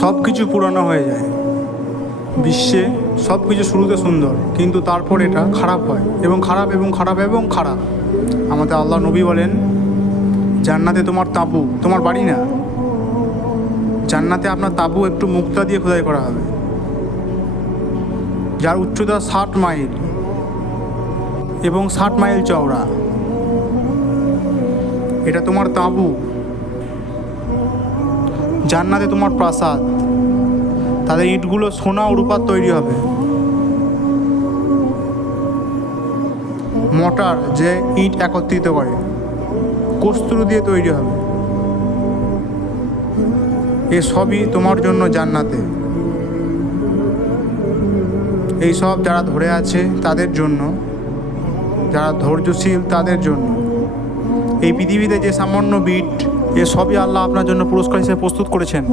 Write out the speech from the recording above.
সব কিছু পুরানো হয়ে যায়। বিশ্বে সব কিছু শুরুতে সুন্দর, কিন্তু তারপর এটা খারাপ হয় এবং খারাপ এবং খারাপ এবং খারাপ। আমাদের আল্লাহ নবী বলেন, জান্নাতে তোমার তাঁবু, তোমার বাড়ি না, জান্নাতে আপনার তাঁবু একটু মুক্তা দিয়ে খোদাই করা হবে, যার উচ্চতা 60 মাইল এবং 60 মাইল চওড়া। এটা তোমার তাঁবু। জান্নাতে তোমার প্রাসাদ, তাদের ইটগুলো সোনা ও রূপার তৈরি হবে। মোটার যে ইট একত্রিত করে কস্তুরী দিয়ে তৈরি হবে। এসবই তোমার জন্য জান্নাতে। এইসব যারা ধরে আছে তাদের জন্য, যারা ধৈর্যশীল তাদের জন্য। এই পৃথিবীতে যে সামান্য বিট, এ সবই আল্লাহ আপনার জন্য পুরস্কার হিসেবে প্রস্তুত করেছেন।